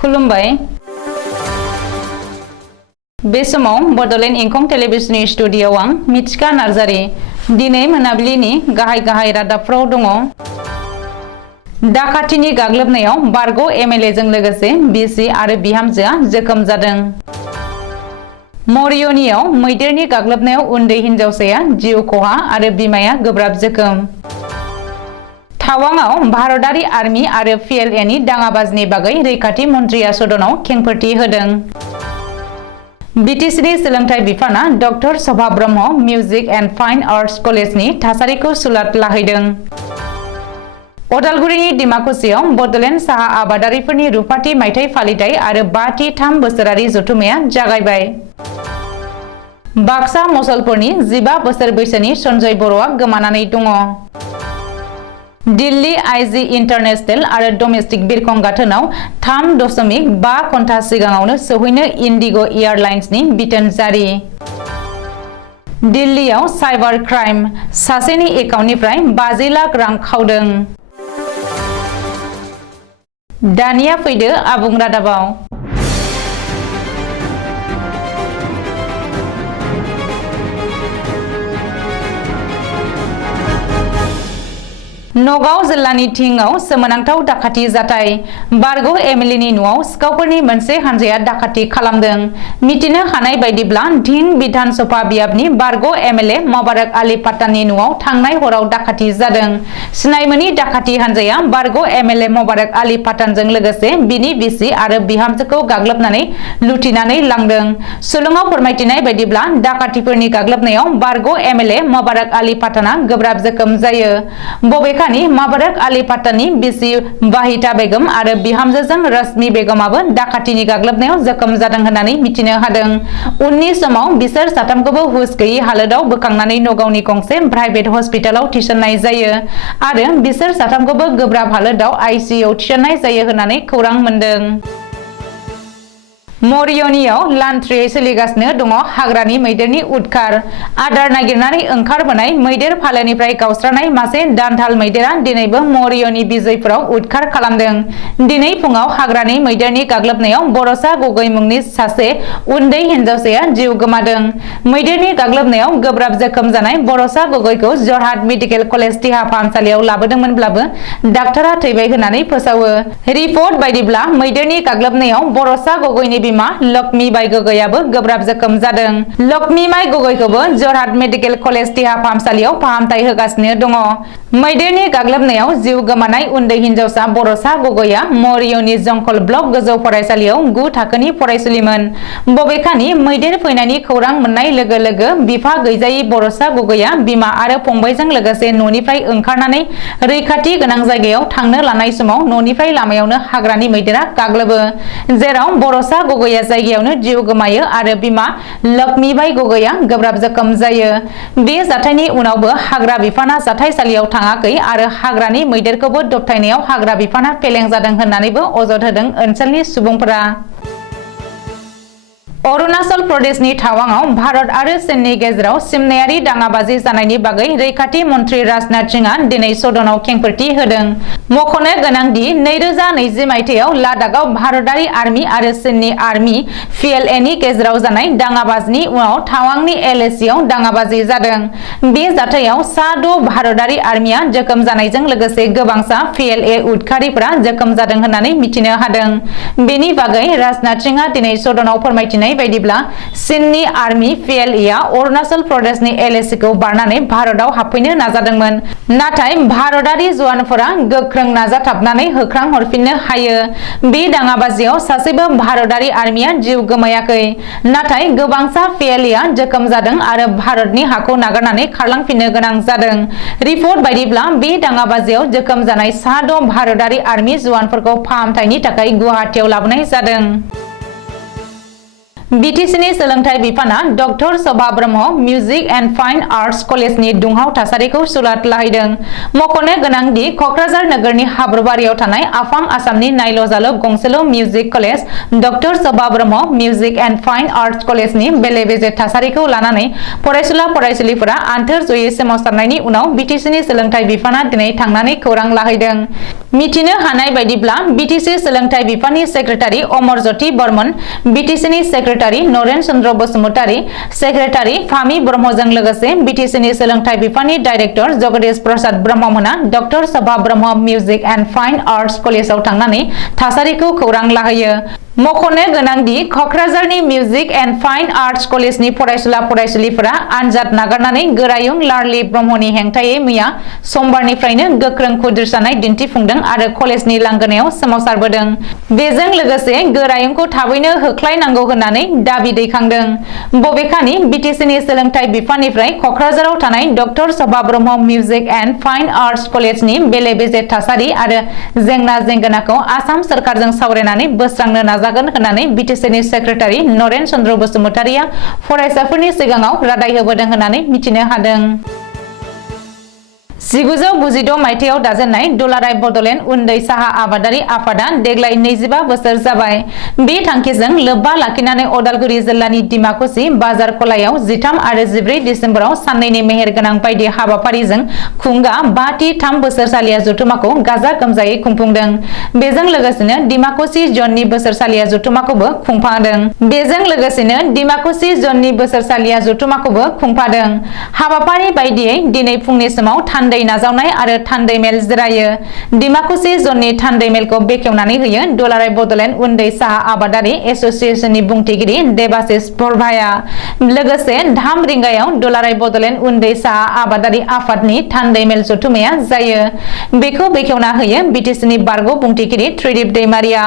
खुलुमबाय बे समाव बडलेण्ड इंखं टेलिभिजननि स्टुडिय'आव आं मिथिका नार्जारी दिनै मोनाबिलिनि गाहाय रादाबफ्राव दङ। डाकातिनि गाग्लोबनायाव बारग' एमएलए जों लोगोसे बिसि आरो बिहामजोआ जोखोम जादों। मरियनीआव मैदेरनि गाग्लोबनायाव उन्दै हिनजावसाया जिउ खहा आरो बिमाया गोब्राब जोखोम। टावांआव भारतारि आर्मी आरो PLAनि दाङाबाजिनि बागै रैखाथि मन्थ्रिया सदनाव खेंफोरथि होदों। बिटिसिनि सोलोंथाइ बिफाना doctor Shabha Brahma music and fine arts कलेजनि थासारिखौ सुलाद लाहैदों। अदालगुरिनि डिमाकुसियाव बडलेण्ड साहा आबादारिफोरनि रुफाथि मायथाइ फालिथाय आरो 5थि 3 बोसोरारि जथुमाया जागायबाय। बाक्सा मसलपुरनि 15 बोसोर बैसोनि सन्जय बर'आ गोमानानै दङ। दिल्ली आइजी इन्टारनेशनेल आरो डमेस्टिक बिरखं गाथोनाव 3.5 घन्टा सिगाङावनो सौहैनो इन्डिग' एयारलाइन्सनि बिथोन जारि। दिल्लीयाव साइबार क्राइम सासेनि एकाउन्टनिफ्राय 50 लाख रां खावदों। दानिया फैदो आबुं रादाबाव। नगाव जिल्लानि थिंआव सोमोनांथाव डाकाति जाथाय। बारग' एमएलएनि न'आव सिखावफोरनि मोनसे हानजाया डाकाति खालामदों। मिथिनो हानाय बायदिब्ला थिं बिधान सभा बियाबनि बारग' एमएलए मुबारक आली पाटाननि न'आव थांनाय हराव डाकाति जादों। सिनायमोनि डाकाति हानजाया बारग' एमएलए मुबारक आली पाटानजों लोगोसे बिनि बिसि आरो बिहामजोखौ गाग्लोबनानै लुथिनानै लांदों। सुलुङाव फोरमायथिनाय बायदिब्ला डाकातिफोरनि गाग्लोबनायाव बारग' एमएलए मुबारक आली पाटाना गोब्राब जोखोम जायो। बबेखानि मुबारक आली पाटाननि बिसि वाहिदा बेगम आरो बिहामजोजों रश्मि बेगमाबो डाकातिनि गाग्लोबनायाव जोखोम जादों होननानै मिथिनो हादों। उननि समाव बिसोर साथामखौबो हुस गैयै हालोदाव बोखांनानै नगावनि गंसे प्राइभेट हस्पिटालाव थिसननाय जायो आरो बिसोर साथामखौबो गोब्राब हालोदाव आइसिइउआव थिसननाय जायो होननानै खौरां मोन्दों। मरियनीआव लान्थ्रियै सोलिगासिनो दङ हाग्रानि मैदेरनि उदखार। आदार नागिरनानै ओंखारबोनाय मैदेर फालोनिफ्राय गावस्रानाय मासे दान्थाल मैदेरा दिनैबो मरियनी बिजयपुराव उदखार खालामदों। दिनै फुङाव हाग्रानि मैदेरनि गाग्लोबनायाव बरसा गगৈ मुंनि सासे उन्दै हिनजावसाया जिउ गोमादों। मैदेरनि गाग्लोबनायाव गोब्राब जोखोम जानाय बरसा गगैखौ जरहाट मेडिकेल कलेज देहा फाहामसालियाव लाबोदोंमोनब्लाबो डाक्टारा थैबाय होननानै फोसावो। रिपर्ट बायदिब्ला मैदेरनि गाग्लोबनायाव बरसा गगैनि बिमा लक्ष्मीबाई गगैयाबो गोब्राब जोखोम जादों। लक्ष्मीबाई गगैखौबो जरहाट मेडिकेल कलेज देहा फाहामसालियाव फाहामथाय होगासिनो दङ। मैदेरनि गाग्लोबनायाव जिउ गोमानाय उन्दै हिनजावसा बरसा गगैया मरियनी जंखल ब्लक गोजौ फरायसालियाव 9 थाखोनि फरायसुलिमोन। बबेखानि मैदेर फैनायनि खौरां मोननाय लोगो लोगो बिफा गैजायै बरसा गगैया बिमा आरो फंबायजों लोगोसे न'निफ्राय ओंखारनानै रैखाथि गोनां जायगायाव थांनो लानाय समाव न'निफ्राय लामायावनो हाग्रानि मैदेरा गाग्लोबो, जेराव बरसा गगैया जायगायावनो जिउ गोमायो आरो बिमा लक्ष्मीबाई गगैया गोब्राब जोखोम जायो। बे जाथायनि उनावबो हाग्रा बिफाना जाथायसालियाव थाङाखै आरो हाग्रानि मैदेरखौबो दबथायनायाव हाग्रा बिफाना फेलें जादों होननानैबो अजद होदों ओनसोलनि सुबुंफोरा। अरुणाचल प्रदेशनि टावांआव भारत आरो चीननि गेजेराव सिमनायारि दाङाबाजि जानायनि बागै रैखाथि मन्थ्रि राजनाथ सिंहआ दिनै सदनाव खेंफोरथि होदों। मख'नो गोनांदि 2020 मायथाइयाव लादाखआव भारतारि आर्मी आरो चीननि आर्मी PLAनि गेजेराव जानाय दाङाबाजिनि उनाव टावांनि LACआव दाङाबाजि जादों। बे जाथायाव सा 6 भारतारि आर्मीआ जोखोम जानायजों लोगोसे गोबांसा PLA उदखारिफोरा जोखोम जादों होननानै मिथिनो हादों। बेनि बागै राजनाथ सिंहआ दिनै सदनाव फोरमायथिनाय बायदिब्ला चीननि आर्मी PLAआ अरुणाचल प्रदेशनि LACखौ बारनानै भारतआव हाबफैनो नाजादोंमोन, नाथाय भारतारि जवानफोरा गोख्रों नाजाथाबनानै होख्रां हरफिननो हायो। बे दाङाबाजियाव सासेबो भारतारि आर्मीआ जिउ गोमायाखै, नाथाय गोबांसा PLAआ जोखोम जादों आरो भारतनि हाखौ नागारनानै खारलांफिननो गोनां जादों। रिपर्ट बायदिब्ला बे दाङाबाजियाव जोखोम जानाय सा 6 भारतारि आर्मी जवानफोरखौ फाहामथायनि थाखाय गुवाहाटीआव लाबोनाय जादों। बिटिसिनि सोलोंथाइ बिफाना doctor Shabha Brahma music and fine arts कलेजनि दुंहाव थासारिखौ सुलाद लाहैदों। मख'नो गोनांदि क'क्राझार नोगोरनि हाब्रुबारियाव थानाय आफां आसामनि नायल' जाल' गंसेल' music college doctor Shabha Brahma music and fine arts कलेजनि बेले बेजे थासारिखौ लानानै फरायसुला फरायसुलिफोरा आन्थोर जयै सोमावसारनायनि उनाव बिटिसिनि सोलोंथाइ बिफाना दिनै थांनानै खौरां लाहैदों। मिथिनो हानाय बायदिब्ला बीटीसी सोलोंथाइ बिफाननि सेक्रेटारि अमर ज्योति बर्मन, बीटीसीनि सेक्रेटारि नरेन चन्द्र बसुमतारी, सेक्रेटारि फामि ब्रह्मजों लोगोसे बीटीसीनि सोलोंथाइ बिफाननि डाइरेक्टर जगदीश प्रसाद ब्रह्ममोना doctor Sabha Brahma music and fine arts कलेजाव थांनानै थासारिखौ खौरां लाहैयो। मख'नो गोनांदि क'क्राझारनि मिउजिक एन्ड फाइन आर्ट्स कलेजनि फरायसुला फरायसुलिफोरा आनजाद नागारनानै गोरायुं लारलि ब्रह्मनि हेंथायै मैया समबारनिफ्रायनो गोख्रों खुद्रिसानाय दिन्थिफुंदों आरो कलेजनि लांगोनायाव सोमावसारबोदों। बेजों लोगोसे गोरायुंखौ थाबैनो होख्लायनांगौ होननानै दाबि दैखांदों। बबेखानि बीटीसीनि सोलोंथाइ बिफाननिफ्राय क'क्राझाराव थानाय doctor Sabha Brahma music and fine arts कलेजनि बेले बेजे थासारि आरो जेंना जेंगोनाखौ आसाम सरकारजों सावरायनानै बोस्रांनो नाजागोन होननानै बीटीसीनि सेक्रेटारि नरेन चन्द्र बसुमतारीया फरायसाफोरनि सिगाङाव रादाय होबोदों होननानै मिथिनो हादों। 1992 मायथाइयाव दाजेननाय दुलाराय बड'लेण्ड उन्दै साहा आबादारि आफादा देग्लाय 25 बोसोर जाबाय। बे थांखिजों लोब्बा लाखिनानै अदालगुरि जिल्लानि डिमाकुसि बाजार कलायाव 13 आरो 14 डिसेम्बराव साननैनि मेहेरगोनां बायदि हाबाफारिजों खुंगा 5थि 3 बोसोरसालिया जथुमाखौ गाजा गोमजायै खुंफुंदों। बेजों लोगोसेनो डिमाकुसि जननि बोसोरसालिया जथुमाखौबो खुंफादों। हाबाफारि बायदियै दिनै फुंनि समाव थान्दै नाजावनाय आरो थान्दै मेल जिरायो। डिमाकुसि जननि थान्दै मेलखौ बेखेवनानै होयो दुलाराय बड'लेण्ड उन्दै साहा आबादारि एस'सिएशननि बुंथिगिरि देबाशिष बरभाया। लोगोसे 10 रिंगायाव दुलाराय बड'लेण्ड उन्दै साहा आबादारि आफादनि थान्दै मेल जथुमाया जायो। बेखौ बेखेवना होयो बीटीसीनि बारग' बुंथिगिरि त्रिदिप दैमारिया।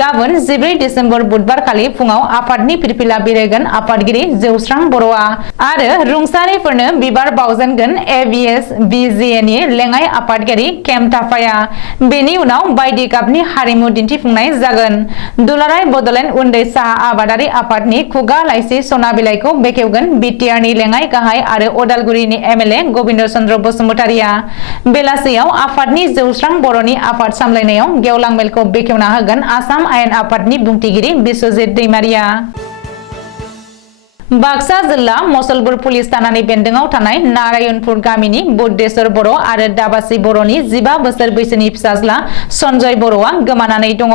गाबोन 14 डिसेम्बर बुधबारखालि फुङाव आफादनि फिरफिला बिरहोगोन आफादगिरि जौस्रां बर'आ आरो रुंसारिफोरनो बिबार बावजेनगोन एबीएस बीजीएनि लेङाइ आफादगिरि केम थाफाया। बेनि उनाव बायदि गाबनि हारिमु दिन्थिफुंनाय जागोन। दुलाराय बड'लेण्ड उन्दै साहा आबादारि आफादनि खुगा लाइसि सना बिलाइखौ बेखेवगोन बिटिआरनि लेङाइ गाहाय आरो अदालगुरिनि एमएलए गबिन्द चन्द्र बसुमतारीया। बेलासियाव आफादनि जौस्रां बर'नि आफाद सामलायनायाव गेवलां मेलखौ बेखेवना होगोन आसाम आयेन आफादनि बुंथिगिरि बिश्वजित दैमारिया। बाक्सा जिल्ला मसलपुर पुलिस थानानि बेन्दोंआव थानाय नारायणपुर गामिनि बुद्धेश्वर बर' आरो दाबासि बर'नि 15 बोसोर बैसोनि फिसाज्ला सन्जय बर'आ गोमानानै दङ।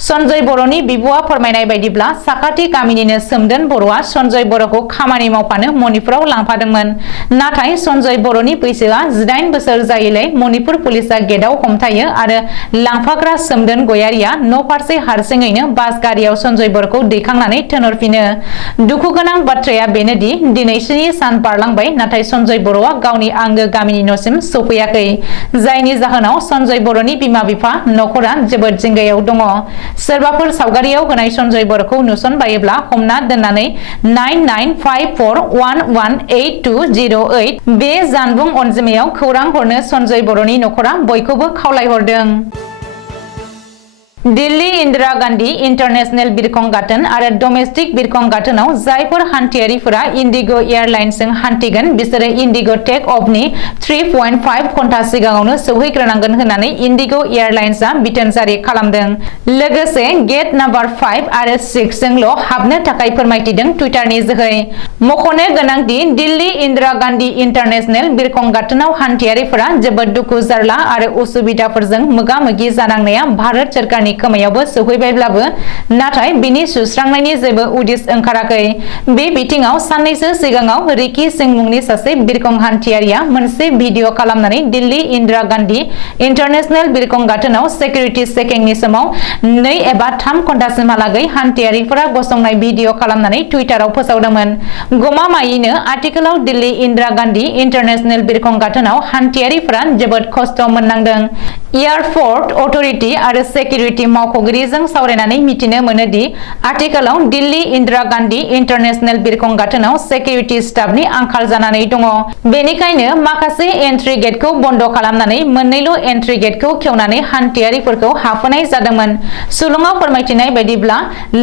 सन्जय बर'नि बिब'आ फोरमायनाय बायदिब्ला साखाथि गामिनिनो सोमदोन बर'आ सन्जय बर'खौ खामानि मावफानो मणिपुराव लांफादोंमोन। नाथाय सन्जय बर'नि बैसोआ 18 बोसोर जायैलाय मणिपुर पुलिसआ गेटआव हमथायो आरो लांफाग्रा सोमदोन गयारिया न'फारसे हारसिङैनो बास गारियाव सन्जय बर'खौ दैखांनानै थिनहरफिनो। दुखुगोनां बाथ्राया बेनोदि दिनै 7 सान बारलांबाय नाथाय सन्जय बर'आ गावनि आंगो गामिनि न'सिम सौफैयाखै। जायनि जाहोनाव सन्जय बर'नि बिमा-बिफा नखरा जोबोद जिंगायाव दङ। सोरबाफोर सावगारियाव होनाय सन्जय बर'खौ नुसनबायोब्ला हमना दोननानै 9954118208 बे जानबुं अनजिमायाव खौरां हरनो सन्जय बर'नि नखरा बयखौबो खावलायहरदों। दिल्ली इन्दिरा गान्धी इन्टारनेशनेल बिरखं गाथोन आरो डमेस्टिक बिरखं गाथोनाव जायफोर हान्थियारिफोरा इन्डिग' एयारलाइन्सजों हान्थिगोन बिसोरो इन्डिग' टेक अफनि 3.5 घन्टा सिगाङावनो सौहैग्रोनांगोन होननानै इन्डिग' एयारलाइन्सआ बिथोन जारि खालामदों। लोगोसे गेट नाम्बार 5 आरो 6 जोंल' हाबनो थाखाय फोरमायथिदों टुइटारनि जोहै। मख'नो गोनांदि दिल्ली इन्दिरा गान्धी इन्टारनेशनेल बिरखं गाथोनाव हान्थियारिफोरा जोबोद दुखु जारला आरो उसुबिदाफोरजों मोगा-मोगि जानांनाया भारत सोरखारनि खोमायावबो सौहैबायब्लाबो नाथाय बिनि सुस्रांनायनि जेबो उदिस ओंखाराखै। बे बिथिङाव साननैसो सिगाङाव रिकी सिं मुंनि सासे बिरखं हान्थियारिया मोनसे भिडिअ खालामनानै दिल्ली इन्दिरा गान्धी इन्टारनेशनेल बिरखं गाथोनाव सिकिउरिटि चेकिंनि समाव 2 एबा 3 घन्टासिमहालागै हान्थियारिफोरा गसंनाय भिडिअ खालामनानै टुइटाराव फोसावदोंमोन। गमामायैनो आथिखालाव दिल्ली इन्दिरा गान्धी इन्टारनेशनेल बिरखं गाथोनाव हान्थियारिफोरा जोबोद खस्थ' मोननांदों। एयारपर्ट अथ'रिटि आरो सिकिउरिटि मावख'गिरिजों सावरायनानै मिथिनो मोनोदि आथिखालाव दिल्ली इन्दिरा गान्धी इन्टारनेशनेल बिरखं गाथोनाव सिकिउरिटि स्टाफनि आंखाल जानानै दङ। बेनिखायनो माखासे एन्ट्रि गेटखौ बन्द खालामनानै मोननैल' एन्ट्रि गेटखौ खेवनानै हान्थियारिफोरखौ हाबहोनाय जादोंमोन। सुलुङाव फोरमायथिनाय बायदिब्ला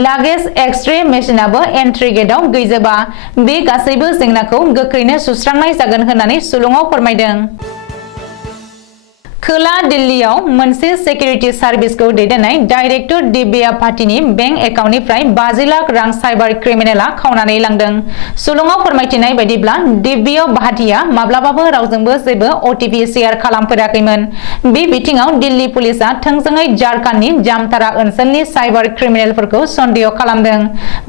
लागेज एक्स-रे मेसिनाबो एन्ट्रि गेटआव गैजोबा। बे गासैबो जेंनाखौ गोख्रैनो सुस्रांनाय जागोन होननानै सुलुङाव फोरमायदों। खोला दिल्लीयाव मोनसे सिकिउरिटि सार्भिसखौ दैदेननाय डाइरेक्टर दिव्या भाटिनि बेंक एकाउन्टनिफ्राय 50 लाख रां साइबार क्रिमिनेला खावनानै लांदों। सुलुङाव फोरमायथिनाय बायदिब्ला दिव्या भाटिया माब्लाबाबो रावजोंबो जेबो अटिपि शेयार खालामफेराखैमोन। बे बिथिङाव दिल्ली पुलिसआ थोंजोङै झारखन्डनि जामतारा ओनसोलनि साइबार क्रिमिनेलफोरखौ सन्देह खालामदों।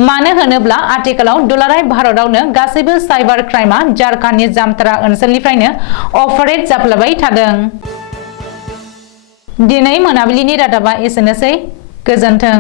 मानो होनोब्ला आथिखालाव दुलाराय भारतआवनो गासैबो साइबार क्राइमआ झारखन्डनि जामतारा ओनसोलनिफ्रायनो अपारेट जाफ्लेबाय थादों। दिनै मोनाबिलिनि रादाबा एसेनोसै। गोजोन्थों।